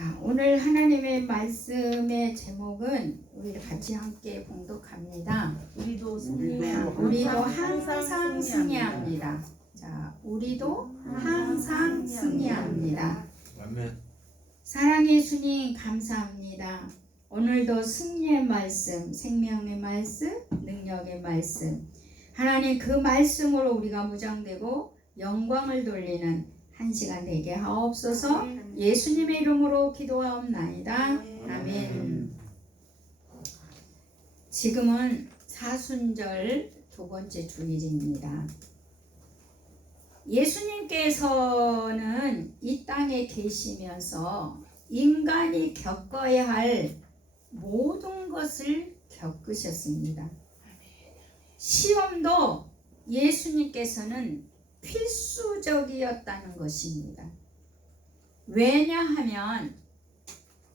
자, 오늘 하나님의 말씀의 제목은 우리 같이 함께 봉독합니다. 우리도 항상 승리합니다. 자, 우리도 항상 승리합니다. 아멘. 사랑의 주님 감사합니다. 오늘도 승리의 말씀, 생명의 말씀, 능력의 말씀, 하나님 그 말씀으로 우리가 무장되고 영광을 돌리는 한 시간 되게 하옵소서. 예수님의 이름으로 기도하옵나이다. 아멘. 지금은 사순절 두 번째 주일입니다. 예수님께서는 이 땅에 계시면서 인간이 겪어야 할 모든 것을 겪으셨습니다. 시험도 예수님께서는 필수적이었다는 것입니다. 왜냐하면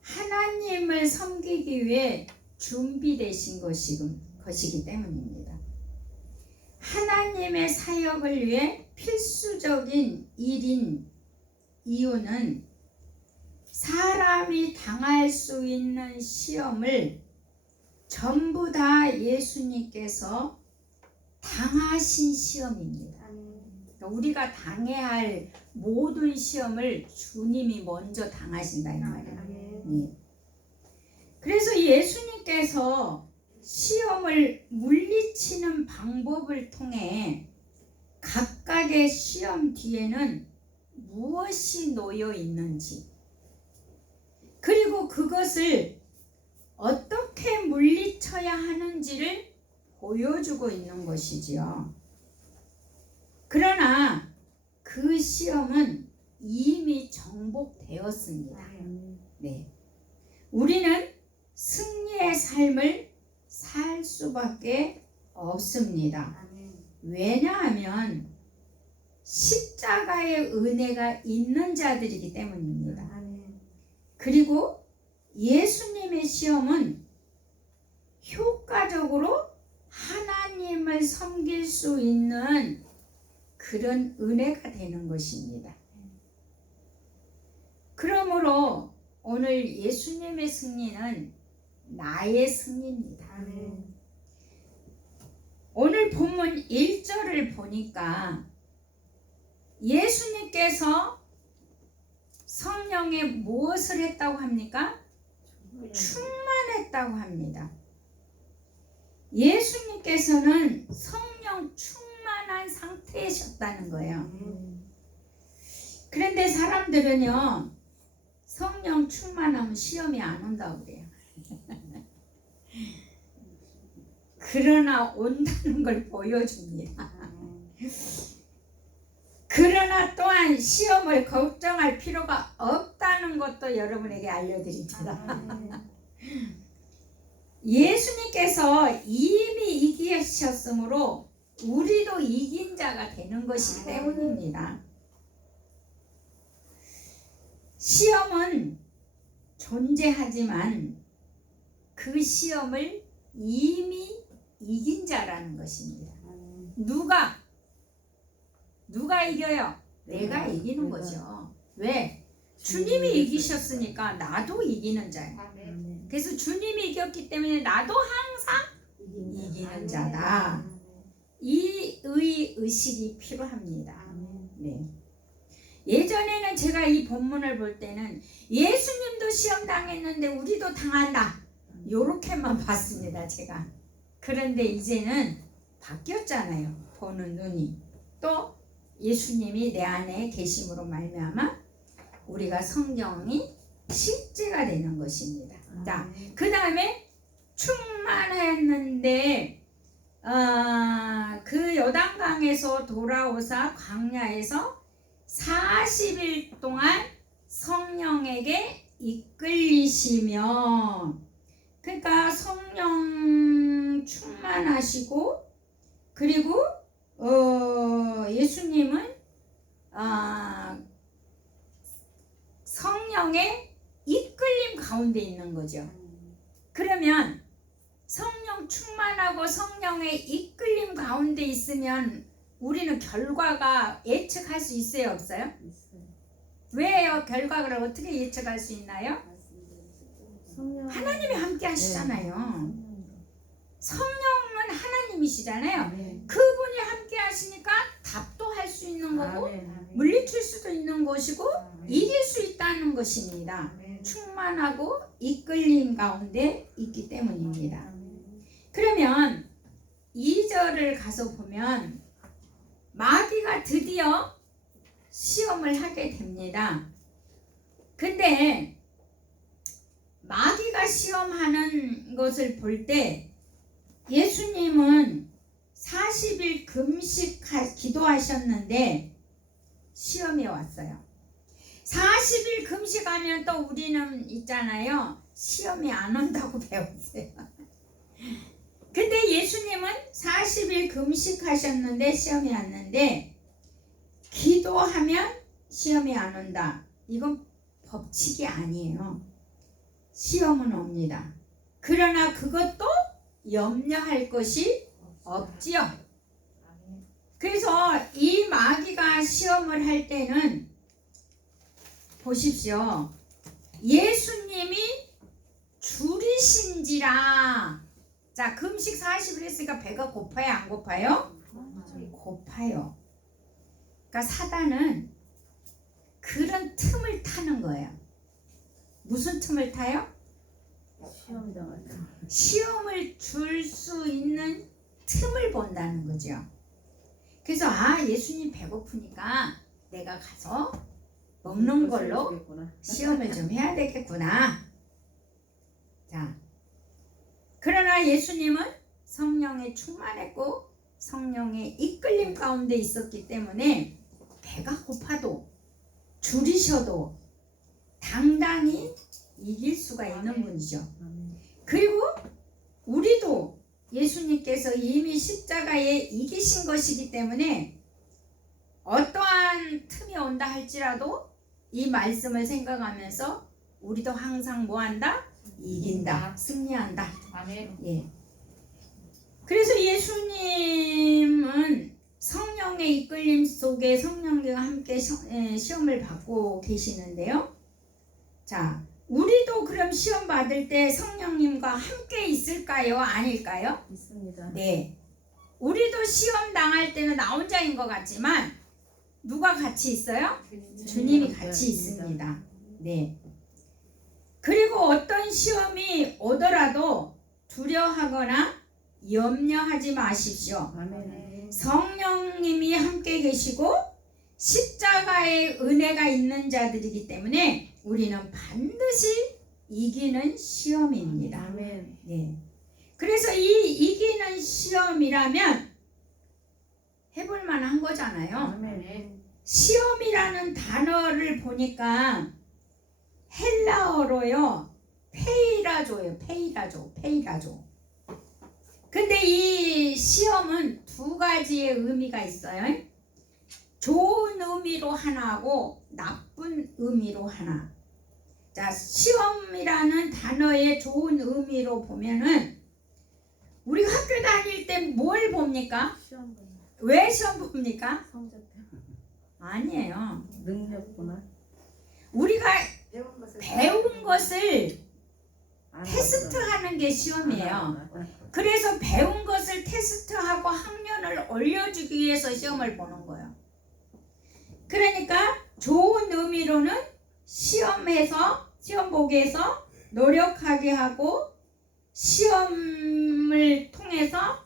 하나님을 섬기기 위해 준비되신 것이기 때문입니다. 하나님의 사역을 위해 필수적인 일인 이유는 사람이 당할 수 있는 시험을 전부 다 예수님께서 당하신 시험입니다. 우리가 당해야 할 모든 시험을 주님이 먼저 당하신다 이 말이에요. 네. 그래서 예수님께서 시험을 물리치는 방법을 통해 각각의 시험 뒤에는 무엇이 놓여 있는지, 그리고 그것을 어떻게 물리쳐야 하는지를 보여주고 있는 것이지요. 그러나 그 시험은 이미 정복되었습니다. 네. 우리는 승리의 삶을 살 수밖에 없습니다. 왜냐하면 십자가의 은혜가 있는 자들이기 때문입니다. 그리고 예수님의 시험은 효과적으로 하나님을 섬길 수 있는 그런 은혜가 되는 것입니다. 그러므로 오늘 예수님의 승리는 나의 승리입니다. 오늘 본문 1절을 보니까 예수님께서 성령에 무엇을 했다고 합니까? 충만했다고 합니다. 예수님께서는 성령 충만한 상태이셨다는 거예요. 그런데 사람들은요, 성령 충만하면 시험이 안 온다고 그래요. 그러나 온다는 걸 보여줍니다. 그러나 또한 시험을 걱정할 필요가 없다는 것도 여러분에게 알려드립니다. 예수님께서 이미 이기셨으므로 우리도 이긴 자가 되는 것이기 때문입니다. 시험은 존재하지만 그 시험을 이미 이긴 자라는 것입니다. 누가 이겨요? 내가 이기는 거죠. 왜? 주님이 이기셨으니까 나도 이기는 자예요. 그래서 주님이 이겼기 때문에 나도 항상 이기는 자다. 이 의식이 필요합니다. 네. 예전에는 제가 이 본문을 볼 때는 예수님도 시험 당했는데 우리도 당한다, 요렇게만 봤습니다, 제가. 그런데 이제는 바뀌었잖아요. 보는 눈이. 또 예수님이 내 안에 계심으로 말미암아 우리가 성령이 실제가 되는 것입니다. 자, 그 다음에 충만했는데 그 요단강에서 돌아오사 광야에서 40일 동안 성령에게 이끌리시며, 그러니까 성령 충만하시고, 그리고 예수님은 성령의 이끌림 가운데 있는 거죠. 그러면 성령 충만하고 성령의 이끌림 가운데 있으면 우리는 결과가 예측할 수 있어요, 없어요? 있어요. 있어요. 그러면 성령의 이끌림 가운데 있으면 우리는 결과가 예측할 수 있어요, 없어요? 있어요. 있어요. 왜요? 결과를 어떻게 예측할 수 있나요? 하나님이 함께 하시잖아요. 성령은 하나님이시잖아요. 그분이 함께 하시니까 답도 할 수 있는 거고 물리칠 수도 있는 것이고 이길 수 있다는 것입니다. 충만하고 이끌림 가운데 있기 때문입니다. 그러면 2절을 가서 보면 마귀가 드디어 시험을 하게 됩니다. 근데 마귀가 시험하는 것을 볼 때 예수님은 40일 금식 기도하셨는데 시험이 왔어요. 40일 금식하면 또 우리는 있잖아요. 시험이 안 온다고 배웠어요. 근데 예수님은 40일 금식하셨는데 시험이 왔는데 기도하면 시험이 안 온다. 이건 법칙이 아니에요. 시험은 옵니다. 그러나 그것도 염려할 것이 없지요. 그래서 이 마귀가 시험을 할 때는 보십시오. 예수님이 줄이신지라. 자, 금식 40일 했으니까 배가 고파요, 안 고파요? 고파요. 그러니까 사단은 그런 틈을 타는 거예요. 무슨 틈을 타요? 시험을 줄 수 있는 틈을 본다는 거죠. 그래서 예수님 배고프니까 내가 가서 먹는 걸로 시험을 좀 해야 되겠구나. 자, 그러나 예수님은 성령에 충만했고 성령의 이끌림 가운데 있었기 때문에 배가 고파도 줄이셔도 당당히 이길 수가 있는 분이죠. 그리고 우리도 예수님께서 이미 십자가에 이기신 것이기 때문에 어떠한 틈이 온다 할지라도 이 말씀을 생각하면서 우리도 항상 뭐한다? 이긴다, 승리한다. 예. 그래서 예수님은 성령의 이끌림 속에 성령과 함께 시험을 받고 계시는데요. 자, 우리도 그럼 시험 받을 때 성령님과 함께 있을까요? 아닐까요? 있습니다. 네. 우리도 시험 당할 때는 나 혼자인 것 같지만 누가 같이 있어요? 주님이 같이 있습니다. 네. 그리고 어떤 시험이 오더라도 두려워하거나 염려하지 마십시오. 아멘. 성령님이 함께 계시고 십자가의 은혜가 있는 자들이기 때문에 우리는 반드시 이기는 시험입니다. 아멘. 네. 그래서 이 이기는 시험이라면 해볼 만한 거잖아요. 아멘. 시험이라는 단어를 보니까 헬라어로요. 페이라조예요. 페이라조. 근데 이 시험은 두 가지의 의미가 있어요. 좋은 의미로 하나하고 나쁜 의미로 하나. 자, 시험이라는 단어의 좋은 의미로 보면은 우리 학교 다닐 때 뭘 봅니까? 시험 보는 왜 시험 봅니까? 성적 아니에요. 능력구나. 우리가 배운 것을 안 테스트하는 게 시험이에요. 그래서 배운 것을 테스트하고 학년을 올려주기 위해서 시험을 보는 거예요. 그러니까 좋은 의미로는 시험 보기에서 노력하게 하고 시험을 통해서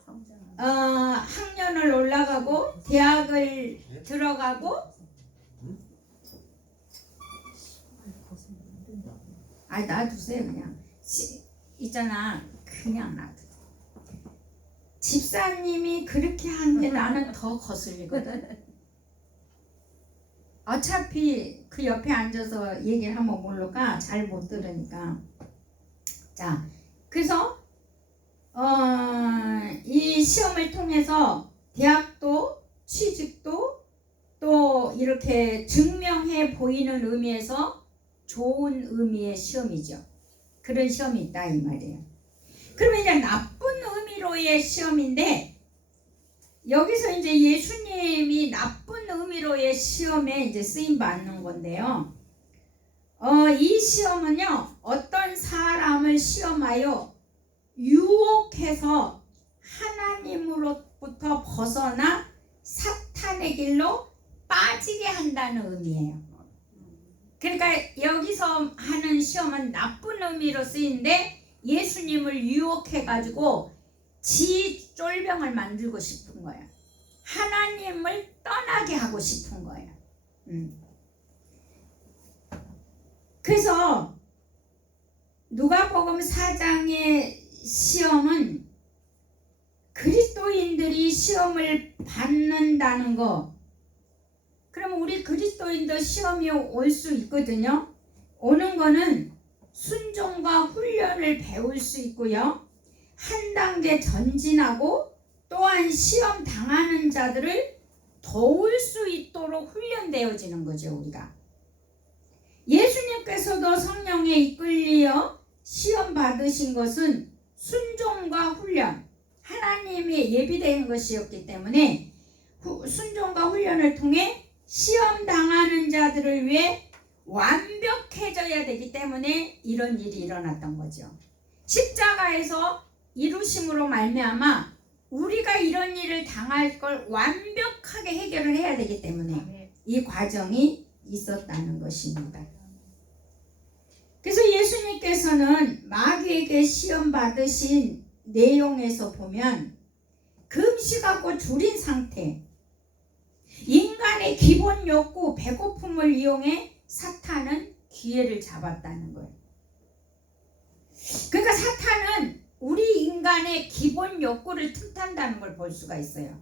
학년을 올라가고 대학을 들어가고 놔두세요. 그냥 있잖아. 그냥 놔두세요. 집사님이 그렇게 한 게 나는 더 거슬리거든. 어차피 그 옆에 앉아서 얘기를 하면 모를까? 잘 못 들으니까. 자, 그래서 이 시험을 통해서 대학도 취직도 또 이렇게 증명해 보이는 의미에서 좋은 의미의 시험이죠. 그런 시험이 있다 이 말이에요. 그러면 이제 나쁜 의미로의 시험인데 여기서 이제 예수님이 나쁜 의미로의 시험에 이제 쓰임 받는 건데요. 이 시험은요, 어떤 사람을 시험하여 유혹해서 하나님으로부터 벗어나 사탄의 길로 빠지게 한다는 의미예요. 그러니까 여기서 하는 시험은 나쁜 의미로 쓰이는데 예수님을 유혹해가지고 지 쫄병을 만들고 싶은 거예요. 하나님을 떠나게 하고 싶은 거예요. 그래서 누가복음 4장의 시험은 그리스도인들이 시험을 받는다는 거. 그럼 우리 그리스도인도 시험이 올 수 있거든요. 오는 거는 순종과 훈련을 배울 수 있고요. 한 단계 전진하고 또한 시험 당하는 자들을 도울 수 있도록 훈련되어지는 거죠, 우리가. 예수님께서도 성령에 이끌려 시험 받으신 것은 순종과 훈련, 하나님이 예비된 것이었기 때문에 순종과 훈련을 통해 시험 당하는 자들을 위해 완벽해져야 되기 때문에 이런 일이 일어났던 거죠. 십자가에서 이루심으로 말미암아 우리가 이런 일을 당할 걸 완벽하게 해결을 해야 되기 때문에 이 과정이 있었다는 것입니다. 그래서 예수님께서는 마귀에게 시험 받으신 내용에서 보면 금식하고 줄인 상태, 인간의 기본 욕구, 배고픔을 이용해 사탄은 기회를 잡았다는 거예요. 그러니까 사탄은 우리 인간의 기본 욕구를 틈탄다는 걸 볼 수가 있어요.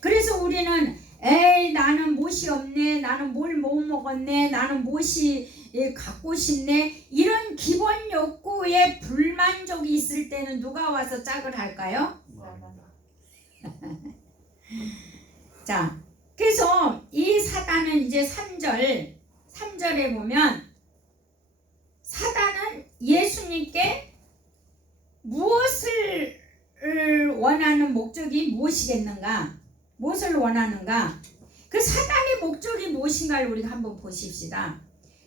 그래서 우리는 에이 나는 못이 없네, 나는 뭘 못 먹었네, 나는 못이 갖고 싶네, 이런 기본 욕구에 불만족이 있을 때는 누가 와서 짝을 할까요? 자, 그래서 이 사단은 이제 3절에 보면 사단은 예수님께 무엇을 원하는 목적이 무엇이겠는가? 무엇을 원하는가? 그 사단의 목적이 무엇인가를 우리가 한번 보십시다.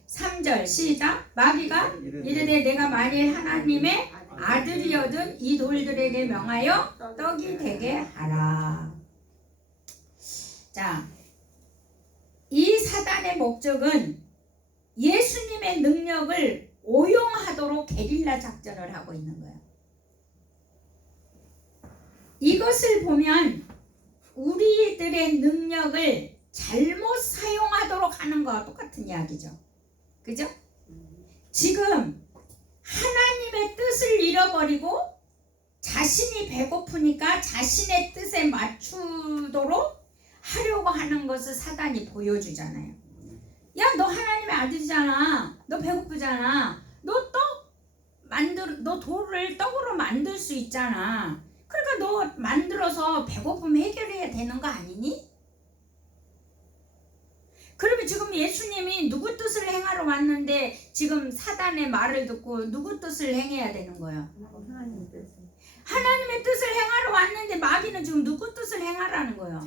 3절 시작. 마귀가 이르되 내가 만일 하나님의 아들이거든 이 돌들에게 명하여 떡이 되게 하라. 자, 이 사단의 목적은 예수님의 능력을 오용하도록 게릴라 작전을 하고 있는 거예요. 이것을 보면 우리들의 능력을 잘못 사용하도록 하는 거와 똑같은 이야기죠. 그죠? 지금 하나님의 뜻을 잃어버리고 자신이 배고프니까 자신의 뜻에 맞추도록 하려고 하는 것을 사단이 보여주잖아요. 야, 너 하나님의 아들이잖아. 너 배고프잖아. 너 돌을 떡으로 만들 수 있잖아. 그러니까 너 만들어서 배고픔 해결해야 되는 거 아니니? 그러면 지금 예수님이 누구 뜻을 행하러 왔는데 지금 사단의 말을 듣고 누구 뜻을 행해야 되는 거예요? 하나님의 뜻을 행하러 왔는데 마귀는 지금 누구 뜻을 행하라는 거예요?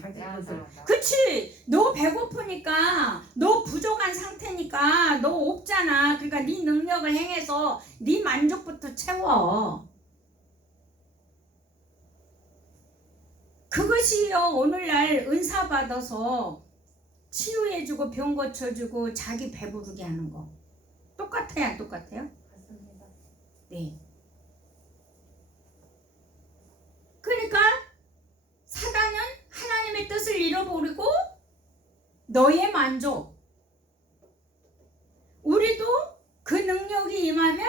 그치? 너 배고프니까, 너 부족한 상태니까, 너 없잖아. 그러니까 네 능력을 행해서 네 만족부터 채워. 그것이요 오늘날 은사 받아서 치유해주고 병 고쳐주고 자기 배부르게 하는 거 똑같아요? 안 똑같아요? 네. 그러니까 사단은 하나님의 뜻을 잃어버리고 너의 만족, 우리도 그 능력이 임하면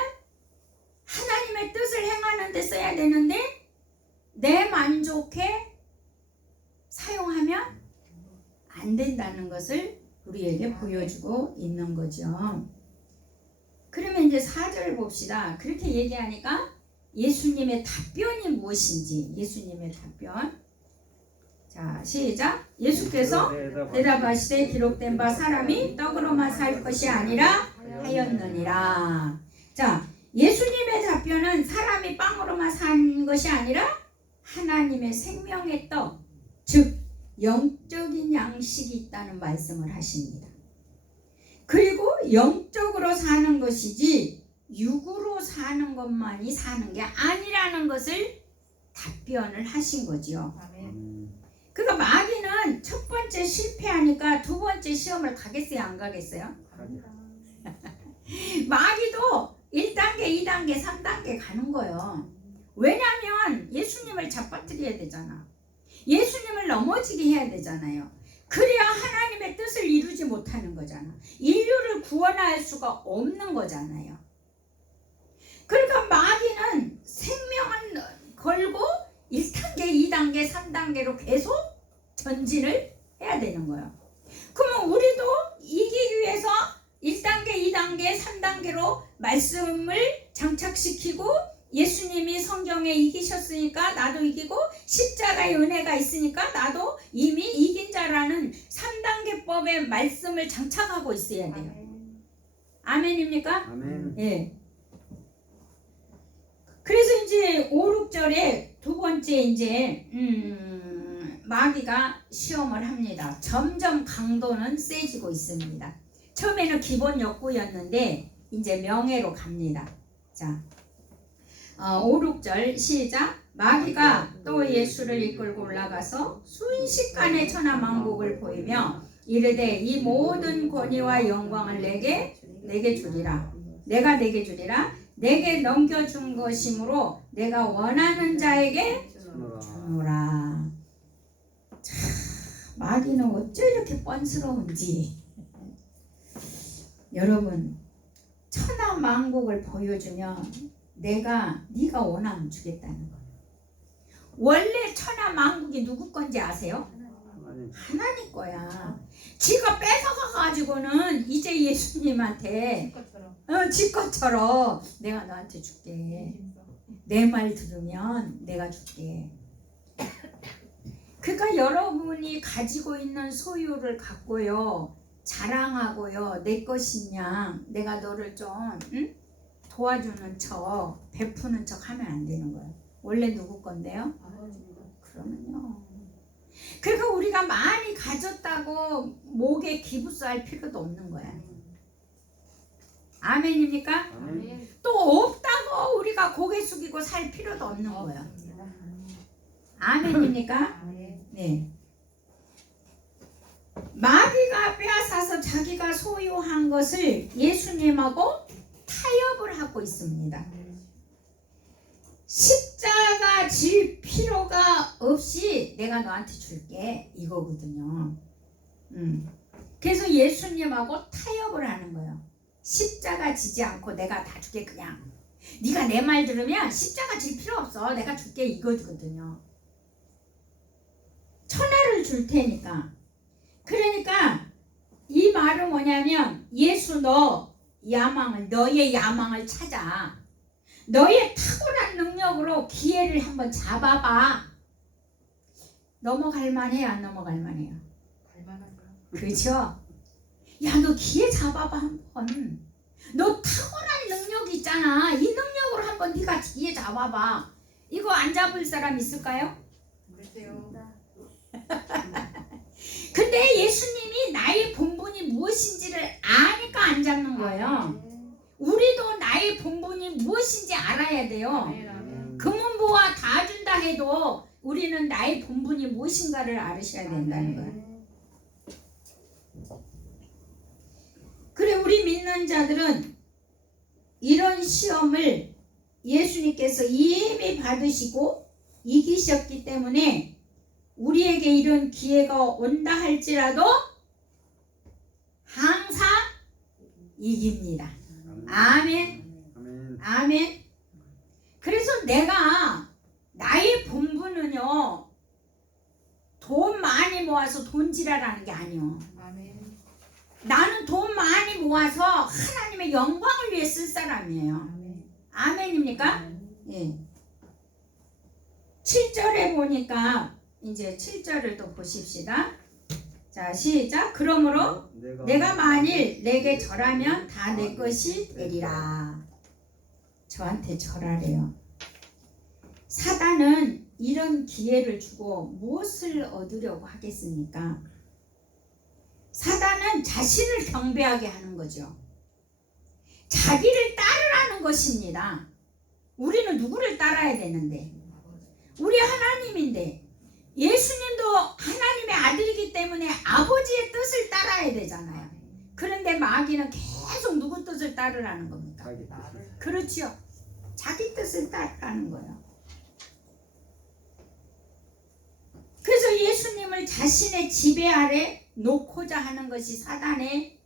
하나님의 뜻을 행하는 데 써야 되는데 내 만족에 사용하면 안 된다는 것을 우리에게 보여주고 있는 거죠. 그러면 이제 4절을 봅시다. 그렇게 얘기하니까 예수님의 답변이 무엇인지, 예수님의 답변. 자, 시작. 예수께서 대답하시되 기록된 바 사람이 떡으로만 살 것이 아니라 하였느니라. 자, 예수님의 답변은 사람이 빵으로만 산 것이 아니라 하나님의 생명의 떡, 즉 영적인 양식이 있다는 말씀을 하십니다. 그리고 영적으로 사는 것이지 육으로 사는 것만이 사는 게 아니라는 것을 답변을 하신 거지요. 아멘. 그러니까 마귀는 첫 번째 실패하니까 두 번째 시험을 가겠어요, 안 가겠어요? 갑니다. 마귀도 1단계, 2단계, 3단계 가는 거예요. 왜냐하면 예수님을 잡아뜨려야 되잖아. 예수님을 넘어지게 해야 되잖아요. 그래야 하나님의 뜻을 이루지 못하는 거잖아. 인류를 구원할 수가 없는 거잖아요. 그러니까 마귀는 생명을 걸고 1단계, 2단계, 3단계로 계속 전진을 해야 되는 거예요. 그러면 우리도 이기기 위해서 1단계, 2단계, 3단계로 말씀을 장착시키고 예수님이 성경에 이기셨으니까 나도 이기고 십자가의 은혜가 있으니까 나도 이미 이긴 자라는 3단계법의 말씀을 장착하고 있어야 돼요. 아멘입니까? 아멘. 예. 그래서 이제 5, 6절에 두 번째 이제 마귀가 시험을 합니다. 점점 강도는 세지고 있습니다. 처음에는 기본 욕구였는데 이제 명예로 갑니다. 자, 5, 6절 시작. 마귀가 또 예수를 이끌고 올라가서 순식간에 천하만국을 보이며 이르되 이 모든 권위와 영광을 내게 주리라. 내가 내게 주리라. 내게 넘겨준 것이므로 내가 원하는 자에게 주노라. 자, 마귀는 어째 이렇게 뻔스러운지. 여러분, 천하만국을 보여주면 네가 원하면 주겠다는 거예요. 원래 천하만국이 누구 건지 아세요? 하나님 거야. 지가 뺏어가가지고는 이제 예수님한테 지 것처럼 내가 너한테 줄게. 내 말 들으면 내가 줄게. 그러니까 여러분이 가지고 있는 소유를 갖고요, 자랑하고요, 내 것이냐, 내가 너를 좀 도와주는 척, 베푸는 척 하면 안 되는 거예요. 원래 누구 건데요? 그러면요. 그러니까 우리가 많이 가졌다고 목에 기부할 필요도 없는 거야. 아멘입니까? 아멘. 또 없다고 우리가 고개 숙이고 살 필요도 없는 거예요. 아멘입니까? 네. 마귀가 빼앗아서 자기가 소유한 것을 예수님하고 타협을 하고 있습니다. 십자가 질 필요가 없이 내가 너한테 줄게 이거거든요. 그래서 예수님하고 타협을 하는 거예요. 십자가 지지 않고 내가 다 줄게. 그냥 네가 내 말 들으면 십자가 질 필요 없어. 내가 줄게 이거거든요. 천하를 줄 테니까. 그러니까 이 말은 뭐냐면 예수 너의 야망을 찾아. 너의 탁월한 능력으로 기회를 한번 잡아봐. 넘어갈 만해요, 안 넘어갈 만해요? 그렇죠? 야, 너 기회 잡아봐 한번. 너 탁월한 능력이 있잖아. 이 능력으로 한번 네가 기회 잡아봐. 이거 안 잡을 사람 있을까요? 근데 예수님이 나의 본분이 무엇인지를 아니까 안 잡는 거예요. 우리도 나의 본분이 무엇인지 알아야 돼요. 금은보화 다 준다 해도 우리는 나의 본분이 무엇인가를 알으셔야 된다는 거예요. 그래, 우리 믿는 자들은 이런 시험을 예수님께서 이미 받으시고 이기셨기 때문에 우리에게 이런 기회가 온다 할지라도 항상 이깁니다. 아멘. 아멘. 그래서 내가 나의 본분은요, 돈 많이 모아서 돈지랄하는 게 아니요. 나는 돈 많이 모아서 하나님의 영광을 위해 쓸 사람이에요. 아멘입니까? 예. 7절에 보니까 이제 7절을 또 보십시다. 자, 시작. 그러므로 내가 만일 내게 절하면 다 내 것이 되리라. 저한테 절하래요. 사단은 이런 기회를 주고 무엇을 얻으려고 하겠습니까? 사단은 자신을 경배하게 하는 거죠. 자기를 따르라는 것입니다. 우리는 누구를 따라야 되는데? 우리 하나님인데, 예수님도 하나님의 아들이기 때문에 아버지의 뜻을 따라야 되잖아요. 그런데 마귀는 계속 누구 뜻을 따르라는 겁니까? 그렇죠. 자기 뜻을 따르라는 거예요. 그래서 예수님을 자신의 지배 아래 놓고자 하는 것이 사단의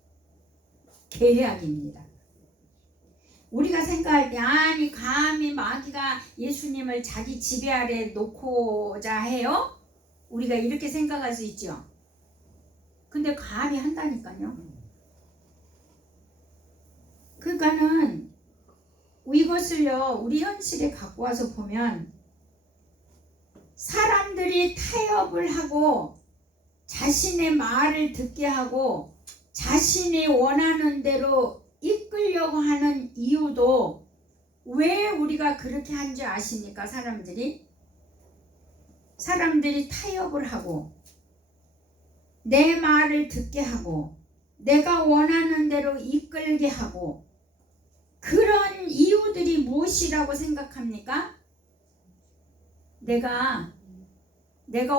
계략입니다. 우리가 생각할 때 아니 감히 마귀가 예수님을 자기 지배 아래 놓고자 해요? 우리가 이렇게 생각할 수 있죠. 근데 감히 한다니까요. 그러니까는 이것을요 우리 현실에 갖고 와서 보면 사람들이 타협을 하고 자신의 말을 듣게 하고 자신이 원하는 대로 이끌려고 하는 이유도 왜 우리가 그렇게 한 줄 아십니까? 사람들이 타협을 하고 내 말을 듣게 하고 내가 원하는 대로 이끌게 하고 그런 이유들이 무엇이라고 생각합니까? 내가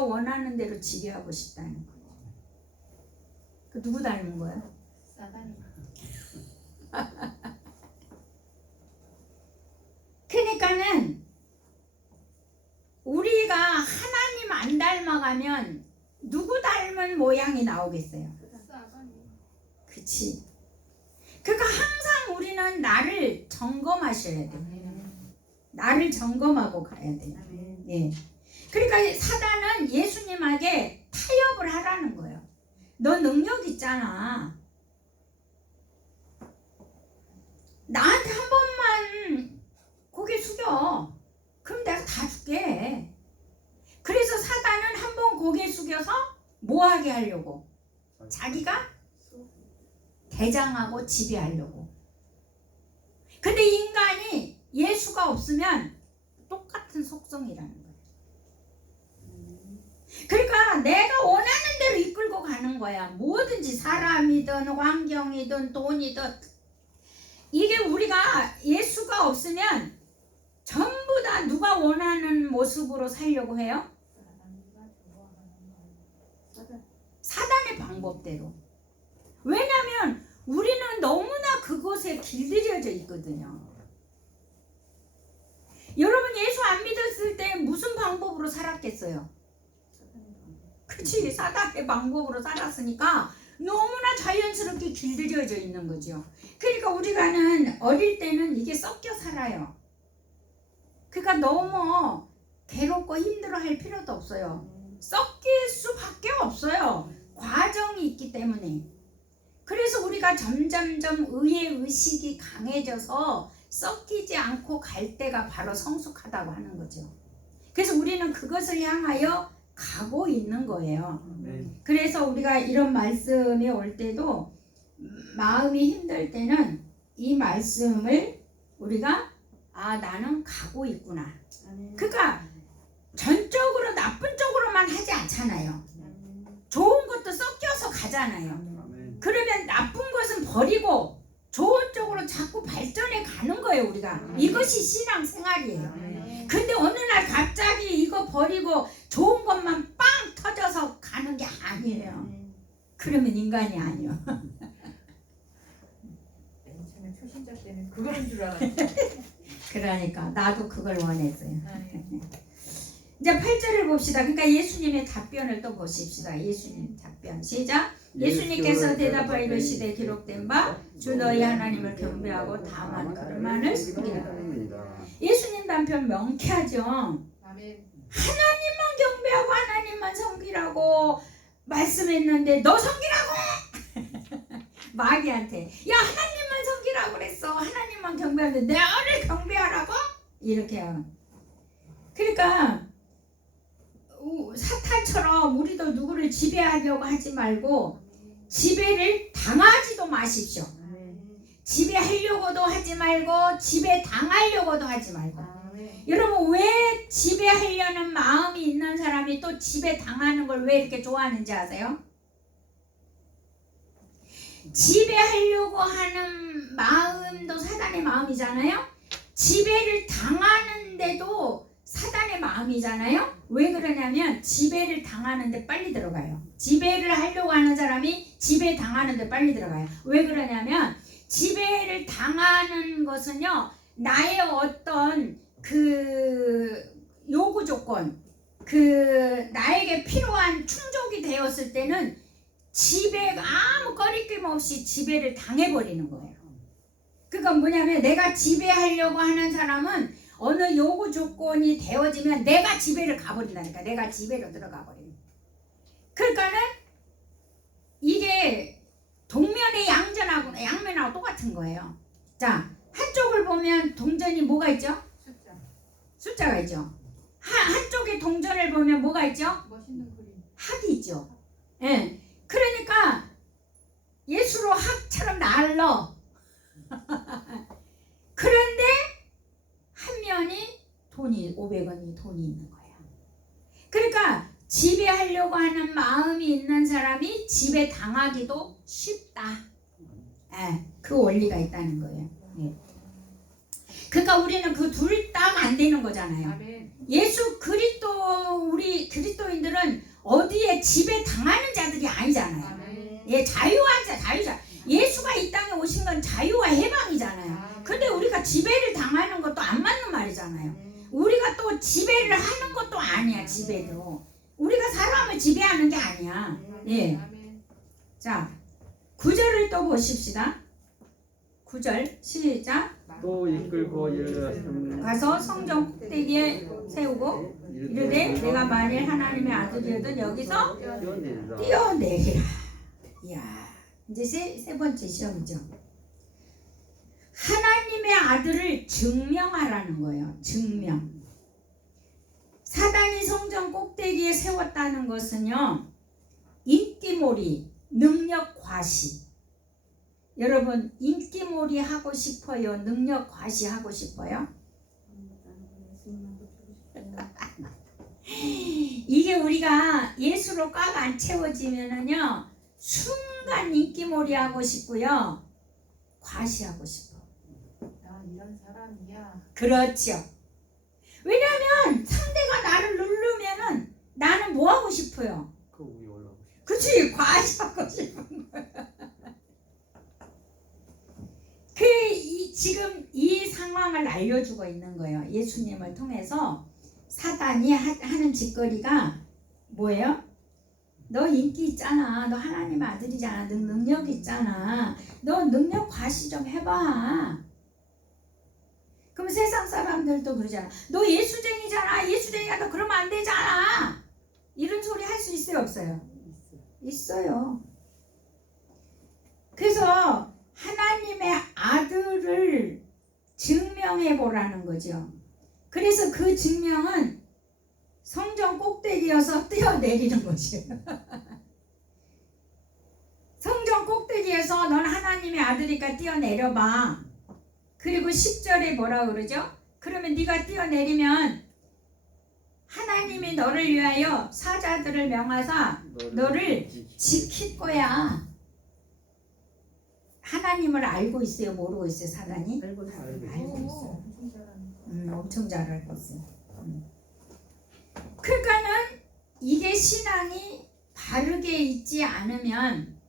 원하는 대로 지배하고 싶다는 거예요. 그 누구 닮은 거예요? 사단이. 그러니까는 우리가 하나님 안 닮아가면 누구 닮은 모양이 나오겠어요? 그치? 그러니까 항상 우리는 나를 점검하셔야 돼요. 나를 점검하고 가야 돼요. 예. 그러니까 사단은 예수님에게 타협을 하라는 거예요. 너 능력 있잖아. 나한테 한 번만 고개 숙여. 그럼 내가 다 줄게. 그래서 사단은 한 번 고개 숙여서 뭐 하게 하려고? 자기가 대장하고 지배하려고. 근데 인간이 예수가 없으면 똑같은 속성이라는 거예요. 그러니까 내가 원하는 대로 이끌고 가는 거야. 뭐든지 사람이든 환경이든 돈이든. 이게 우리가 예수가 없으면 전부 다 누가 원하는 모습으로 살려고 해요? 사단의 방법대로. 왜냐하면 우리는 너무나 그것에 길들여져 있거든요. 여러분 예수 안 믿었을 때 무슨 방법으로 살았겠어요? 그치, 사단의 방법으로 살았으니까 너무나 자연스럽게 길들여져 있는 거죠. 그러니까 우리가는 어릴 때는 이게 섞여 살아요. 그러니까 너무 괴롭고 힘들어할 필요도 없어요. 섞일 수밖에 없어요. 과정이 있기 때문에. 그래서 우리가 점점점 의의 의식이 강해져서 섞이지 않고 갈 때가 바로 성숙하다고 하는 거죠. 그래서 우리는 그것을 향하여 가고 있는 거예요. 그래서 우리가 이런 말씀이 올 때도 마음이 힘들 때는 이 말씀을 우리가 나는 가고 있구나. 그러니까 전적으로 나쁜 쪽으로만 하지 않잖아요. 좋은 것도 섞여서 가잖아요. 그러면 나쁜 것은 버리고 좋은 쪽으로 자꾸 발전해 가는 거예요. 우리가 이것이 신앙 생활이에요. 근데 어느 날 갑자기 이거 버리고 좋은 것만 빵 터져서 가는 게 아니에요. 그러면 인간이 아니요. 처음에 초신자 때는 그거인 줄 알았어요. 그러니까 나도 그걸 원했어요. 이제 8절을 봅시다. 그러니까 예수님의 답변을 또 보십시다. 예수님 답변 시작. 예수님께서 대답하여 이르시되 기록된 바 주 너희 하나님을 경배하고 다만 그를만을 섬기라. 예수님 답변 명쾌하죠. 하나님만 경배하고 하나님만 섬기라고 말씀했는데 너 섬기라고 마귀한테 야 하나님만 섬기라고 그랬어. 하나님만 경배하는데 나를 경배하라고? 이렇게요. 그러니까 사탄처럼 우리도 누구를 지배하려고 하지 말고 지배를 당하지도 마십시오. 지배하려고도 하지 말고 지배당하려고도 하지 말고 아멘. 여러분 왜 지배하려는 마음이 있는 사람이 또 지배 당하는 걸 왜 이렇게 좋아하는지 아세요? 지배하려고 하는 마음도 사단의 마음이잖아요. 지배를 당하는데도 사단의 마음이잖아요. 왜 그러냐면 지배를 당하는데 빨리 들어가요. 지배를 하려고 하는 사람이 지배 당하는데 빨리 들어가요. 왜 그러냐면 지배를 당하는 것은요, 나의 어떤 그 요구 조건, 그 나에게 필요한 충족이 되었을 때는 지배가 아무 거리낌 없이 지배를 당해버리는 거예요. 그러니까 뭐냐면 내가 지배하려고 하는 사람은 어느 요구 조건이 되어지면 내가 지배를 가버린다니까. 내가 지배로 들어가 버리는. 그러니까는 이게 동면의 양면하고 똑같은 거예요. 자, 한쪽을 보면 동전이 뭐가 있죠? 숫자. 숫자가 있죠. 한쪽에 동전을 보면 뭐가 있죠? 멋있는 그림. 학이 있죠. 예. 그러니까 예수로 학처럼 날러. 그런데 한 면이 돈이 500원이 돈이 있는 거예요. 그러니까 지배하려고 하는 마음이 있는 사람이 지배 당하기도 쉽다. 예, 그 원리가 있다는 거예요. 예. 그러니까 우리는 그 둘 딱 안 되는 거잖아요. 아멘. 예수 그리스도 우리 그리스도인들은 어디에 지배 당하는 자들이 아니잖아요. 아멘. 예, 자유자. 예수가 이 땅에 오신 건 자유와 해방이잖아요. 근데 우리가 지배를 당하는 것도 안 맞는 말이잖아요. 우리가 또 지배를 하는 것도 아니야. 지배도 우리가 사람을 지배하는 게 아니야. 예. 아멘. 자, 9절을 또 보십시다. 9절 시작. 또 이끌고 이르렀음 가서 성전 꼭대기에 세우고 이르되 내가 만일 하나님의 아들이거든 여기서 뛰어내리라. 뛰어내리라. 이야, 이제 세 번째 시험이죠. 하나님의 아들을 증명하라는 거예요. 증명. 사단이 성전 꼭대기에 세웠다는 것은요, 인기몰이, 능력 과시. 여러분 인기몰이 하고 싶어요? 능력 과시 하고 싶어요? 이게 우리가 예수로 꽉 안 채워지면은요, 순간 인기몰이 하고 싶고요, 과시하고 싶어. 나 이런 사람이야. 그렇죠. 왜냐하면 상대가 나를 누르면은 나는 뭐 하고 싶어요? 그 위에 올라오고 싶어. 그치, 과시하고 싶은 거야. 지금 이 상황을 알려주고 있는 거예요. 예수님을 통해서 사단이 하는 짓거리가 뭐예요? 너 인기 있잖아. 너 하나님 아들이잖아. 너 능력 있잖아. 너 능력 과시 좀 해봐. 그럼 세상 사람들도 그러잖아. 너 예수쟁이잖아. 예수쟁이가 너 그러면 안 되잖아. 이런 소리 할 수 있어요? 없어요? 있어요. 그래서 하나님의 아들을 증명해 보라는 거죠. 그래서 그 증명은 성전 꼭대기여서 뛰어내리는 것이에요. 성전 꼭대기에서 넌 하나님의 아들이니까 뛰어내려봐. 그리고 10절에 뭐라 그러죠? 그러면 네가 뛰어내리면 하나님이 너를 위하여 사자들을 명하사 너를 지킬 거야. 하나님을 알고 있어요? 모르고 있어요? 사단이? 알고 있어. 알고 있어요. 엄청 잘하는. 엄청 잘 알고 있어요. 그러니까는 이게 신앙이 바르게 있지 않으면,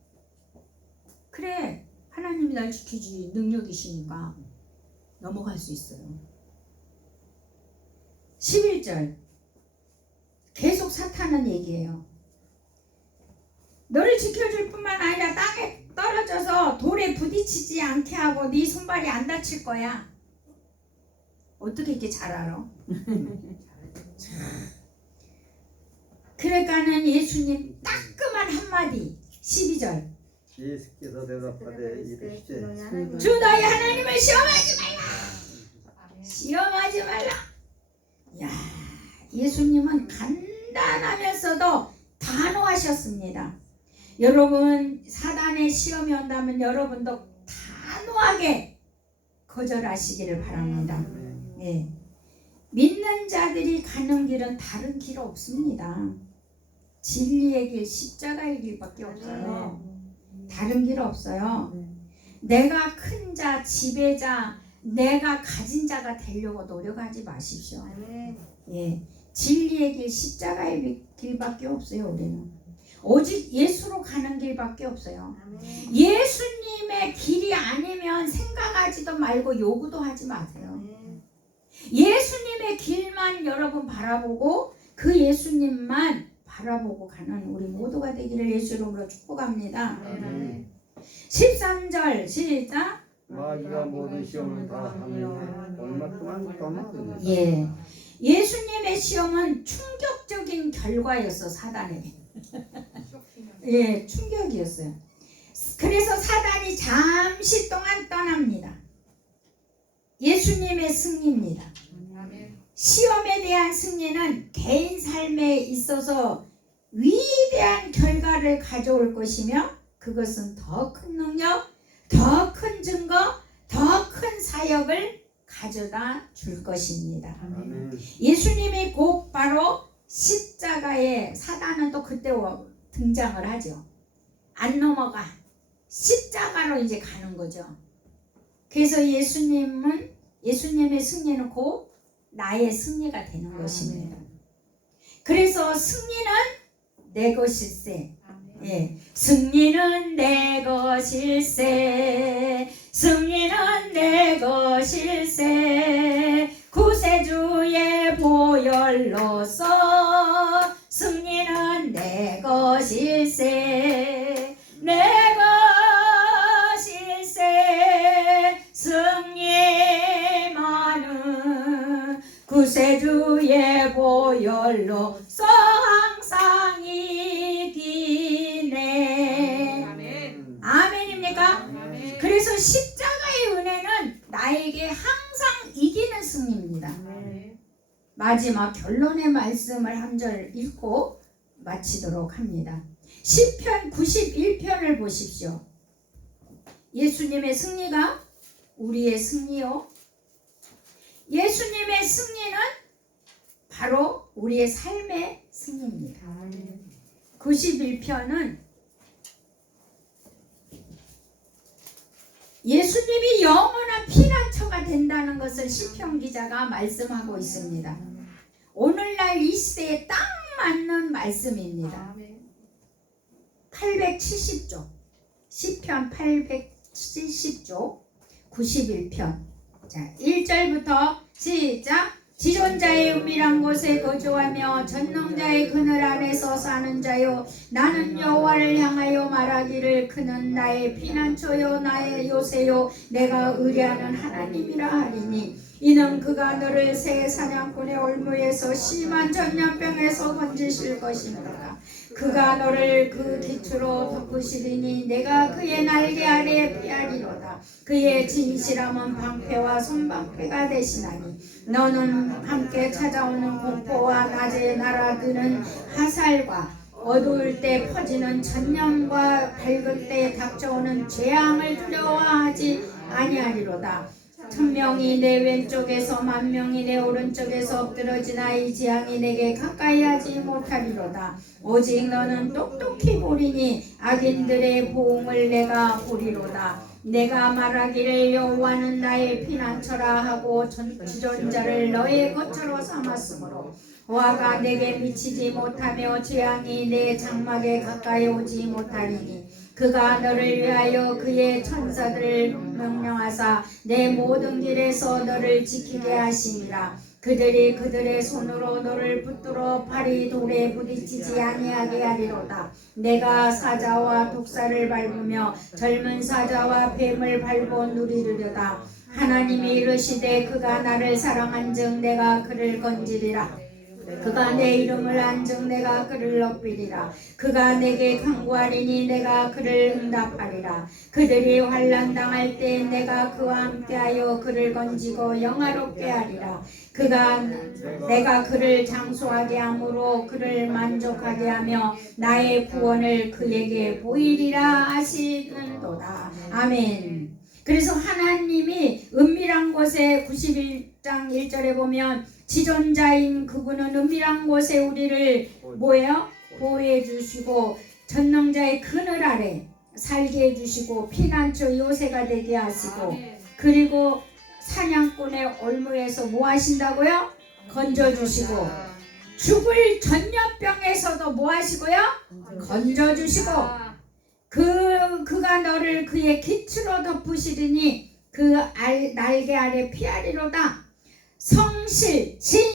그래 하나님이 날 지키지 능력이시니까 넘어갈 수 있어요. 11절 계속 사탄은 얘기해요. 너를 지켜줄 뿐만 아니라 땅에 떨어져서 돌에 부딪히지 않게 하고 네 손발이 안 다칠 거야. 어떻게 이렇게 잘 알아? 그러니까는 예수님 따끔한 한마디. 12절 예수께서 대답하되 이르시되 주 너희 하나님을 시험하지 말라. 아멘. 시험하지 말라. 야, 예수님은 간단하면서도 단호하셨습니다. 여러분 사단의 시험이 온다면 여러분도 단호하게 거절하시기를 바랍니다. 예. 믿는 자들이 가는 길은 다른 길 없습니다. 진리의 길, 십자가의 길밖에 없어요. 다른 길 없어요. 내가 큰 자, 지배자, 내가 가진 자가 되려고 노력하지 마십시오. 예, 진리의 길, 십자가의 길밖에 없어요. 우리는 오직 예수로 가는 길밖에 없어요. 예수님의 길이 아니면 생각하지도 말고 요구도 하지 마세요. 예수님의 길만 여러분 바라보고 그 예수님만 바라보고 가는 우리 모두가 되기를 예수 이름으로 축복합니다. 13절 시작. 마귀가 모든 시험을 다 하면 얼마 동안 떠나느냐. 예, 예수님의 시험은 충격적인 결과였어. 사단에게. 예, 충격이었어요. 그래서 사단이 잠시 동안 떠납니다. 예수님의 승리입니다. 시험에 대한 승리는 개인 삶에 있어서 위대한 결과를 가져올 것이며 그것은 더 큰 능력, 더 큰 증거, 더 큰 사역을 가져다 줄 것입니다. 아멘. 예수님이 곧바로 십자가에 사단은 또 그때 등장을 하죠. 안 넘어가. 십자가로 이제 가는 거죠. 그래서 예수님의 승리는 곧 나의 승리가 되는 것입니다. 그래서 승리는 내 것일세. 예, 승리는 내 것일세. 승리는 내 것일세. 구세주의 보혈로서 승리는 내 것일세. 내 것일세. 승리만은 구세주의 보혈로서 항상 이기네. 아멘입니까? 그래서 십자가의 은혜는 나에게 항상 이기는 승리입니다. 마지막 결론의 말씀을 한 절 읽고 마치도록 합니다. 시편 91편을 보십시오. 예수님의 승리가 우리의 승리요. 예수님의 승리는 바로 우리의 삶의 승리입니다. 91편은 예수님이 영원한 피난처가 된다는 것을 시편 기자가 말씀하고 있습니다. 오늘날 이 시대에 딱 맞는 말씀입니다. 870조 시편 870조 91편 자 1절부터 시작. 지존자의 은밀한 곳에 거주하며 전능자의 그늘 안에서 사는 자요, 나는 여호와를 향하여 말하기를 그는 나의 피난처요 나의 요새요 내가 의뢰하는 하나님이라 하리니 이는 그가 너를 새 사냥꾼의 올무에서 심한 전염병에서 건지실 것입니다. 그가 너를 그 기초로 덮으시리니 내가 그의 날개 아래에 피하리로다. 그의 진실함은 방패와 손방패가 되시나니 너는 함께 찾아오는 공포와 낮에 날아드는 화살과 어두울 때 퍼지는 전염과 밝을 때 닥쳐오는 재앙을 두려워하지 아니하리로다. 1000명이 내 왼쪽에서 10,000명이 내 오른쪽에서 엎드러지나 이 재앙이 내게 가까이 하지 못하리로다. 오직 너는 똑똑히 보리니 악인들의 보응을 내가 보리로다. 내가 말하기를 여호와는 나의 피난처라 하고 지존자를 너의 거처로 삼았으므로 화가 내게 미치지 못하며 재앙이 내 장막에 가까이 오지 못하리니 그가 너를 위하여 그의 천사들을 명령하사 내 모든 길에서 너를 지키게 하심이라. 그들이 그들의 손으로 너를 붙들어 팔이 돌에 부딪히지 아니하게 하리로다. 내가 사자와 독사를 밟으며 젊은 사자와 뱀을 밟아 누리려다. 하나님이 이르시되 그가 나를 사랑한즉 내가 그를 건지리라. 그가 내 이름을 안즉 내가 그를 높이리라. 그가 내게 간구하리니 내가 그를 응답하리라. 그들이 환난 당할 때 내가 그와 함께하여 그를 건지고 영화롭게 하리라. 내가 그를 장수하게 함으로 그를 만족하게 하며 나의 구원을 그에게 보이리라 하시는도다. 아멘. 그래서 하나님이 은밀한 곳에 91장 1절에 보면 지존자인 그분은 은밀한 곳에 우리를 뭐예요? 보호해 주시고 전능자의 그늘 아래 살게 해주시고 피난처 요새가 되게 하시고 그리고 사냥꾼의 올무에서 뭐 하신다고요? 건져주시고 죽을 전염병에서도 뭐 하시고요? 건져주시고 그가 너를 그의 깃으로 덮으시리니 그 날개 아래 피하리로다. 성실 진